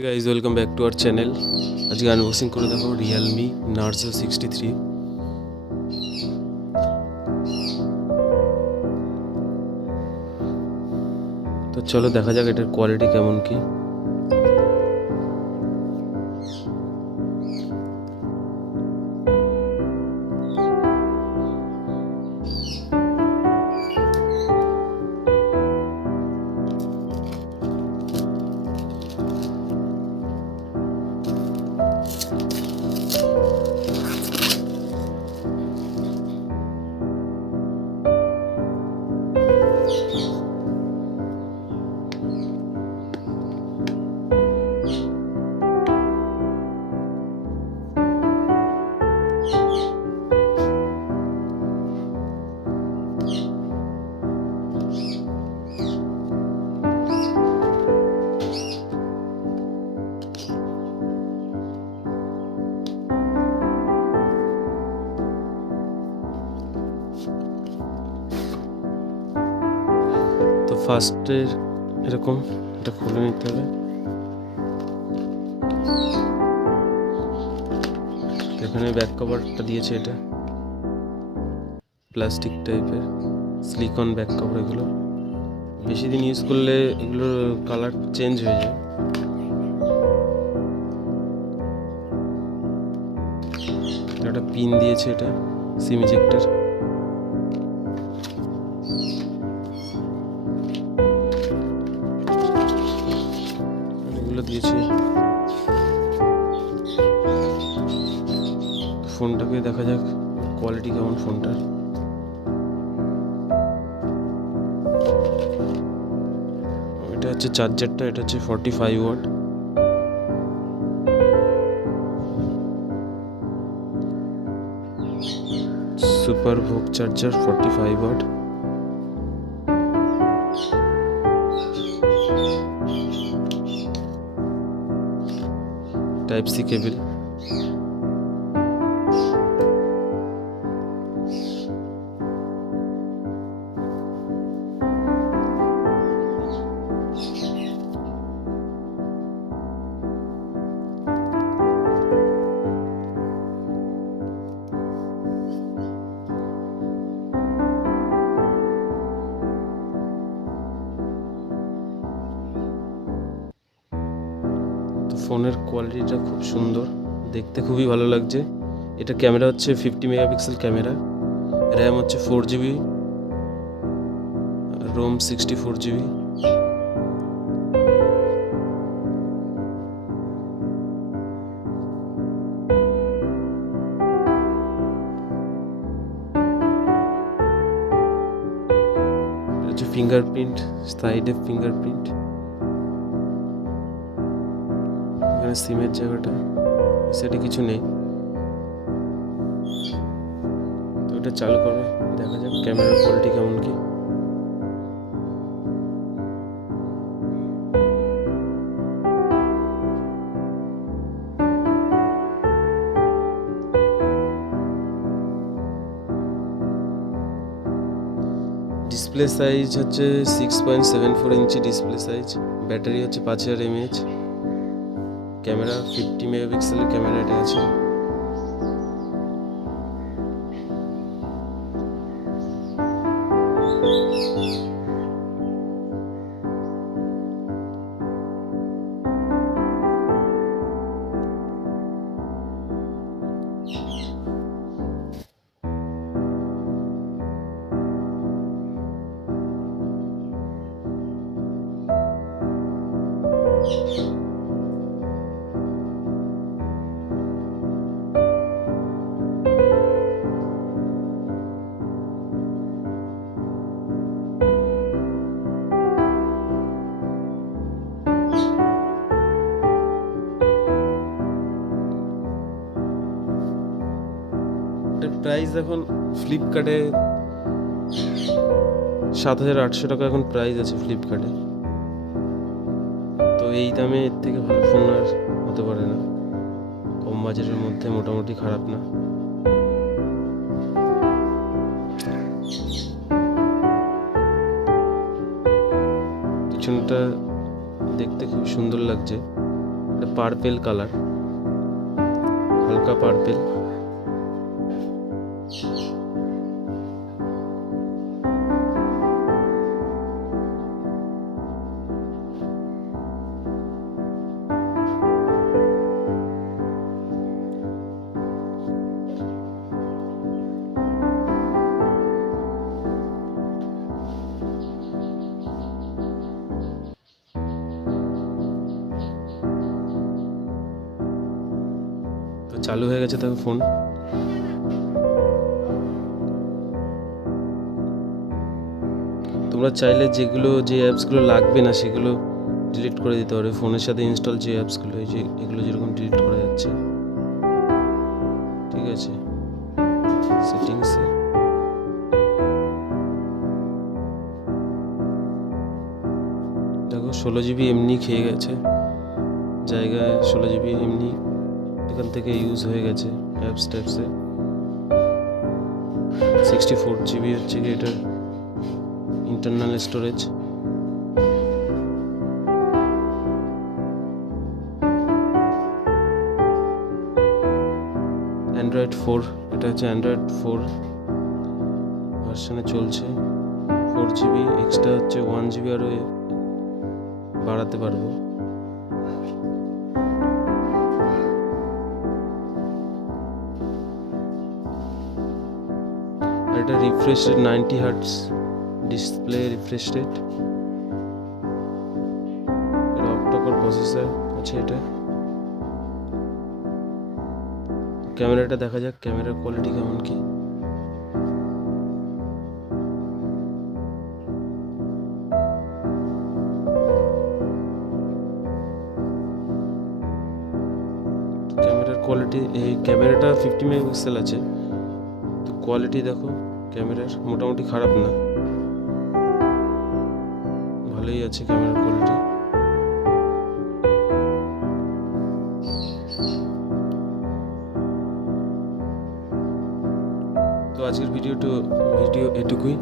Hey guys, welcome back to our channel. আজকে আনবক্সিং করে দেখো Realme Narzo 63। তো চলো দেখা যাক এটার কোয়ালিটি কেমন কি। তো ফার্স্টের এরকম এটা খুলে নিতে হবে। এখানে ব্যাক কভারটা দিয়েছে, এটা প্লাস্টিক টাইপের সিলিকন ব্যাক কভার। এগুলো বেশি দিন ইউজ করলে এগুলোর কালার চেঞ্জ হয়ে যায়। একটা পিন দিয়েছে, এটা সিম ইজেক্টর। এগুলো দিয়েছে। ফোনটাকে দেখা যাক কোয়ালিটি কেমন ফোনটার। এটা হচ্ছে চার্জারটা, এটা হচ্ছে 45 watt. Super VOOC charger 45 watt. Type C cable. ফোনের কোয়ালিটিটা খুব সুন্দর, দেখতে খুবই ভালো লাগছে। এটা ক্যামেরা হচ্ছে 50 মেগাপিক্সেল ক্যামেরা। র্যাম হচ্ছে 4GB, রোম 64GB। হচ্ছে ফিঙ্গারপ্রিন্ট, সাইডে ফিঙ্গারপ্রিন্ট। এখানে সিমের জায়গাটা, সেটা কিছু নেই। তো এটা চালু করে দেখা যাক ক্যামেরার কোয়ালিটি কেমন কি। ডিসপ্লে সাইজ হচ্ছে 6.74 ইঞ্চি ডিসপ্লে সাইজ। ব্যাটারি হচ্ছে 5000 mAh। ক্যামেরা 50 মেগাপিক্সেলের ক্যামেরা এটা আছে। এটার প্রাইস এখন ফ্লিপকার্টে 7800 টাকা এখন প্রাইস আছে ফ্লিপকার্টে। তো এই দামে এর থেকে ভালো ফোন আর হতে পারে না। কম বাজেটের মধ্যে মোটামুটি খারাপ না। পিছনটা দেখতে খুব সুন্দর লাগছে। এটা পার্পেল কালার, হালকা পার্পেল। তো চালু হয়ে গেছে দেখো ফোন। তোমরা চাইলে যে অ্যাপসগুলো লাগবে না সেগুলো ডিলিট করে দিতে পারবে। ফোনের সাথে ইনস্টল যে অ্যাপসগুলো, এই যে এগুলো যেরকম ডিলিট করা যাচ্ছে, ঠিক আছে। সেটিংসে দেখো 16 জিবি এমনি খেয়ে গেছে জায়গায়, 16 জিবি এমনি এখান থেকে ইউজ হয়ে গেছে অ্যাপস ট্যাপসে। 64 জিবি হচ্ছে কি এটার ইন্টারনাল স্টোরেজ। অ্যান্ড্রয়েড 4, এটা হচ্ছে অ্যান্ড্রয়েড 4 ভার্সনে চলছে। 4 জিবি এক্সট্রা হচ্ছে 1 জিবি আরও বাড়াতে পারবো। আর এটা refresh rate 90 hertz display refresh rate. এটা অক্টোকোর প্রসেসর আছে এটা। ক্যামেরাটা দেখা যাক, ক্যামেরার কোয়ালিটি কেমন কি। ক্যামেরার কোয়ালিটি, এই ক্যামেরাটা 50 মেগাপিক্সেল আছে, তো কোয়ালিটি দেখো ক্যামেরার মোটামুটি খারাপ না, ভালোই আছে ক্যামেরার কোয়ালিটি। তো আজকের ভিডিও এটুকুই।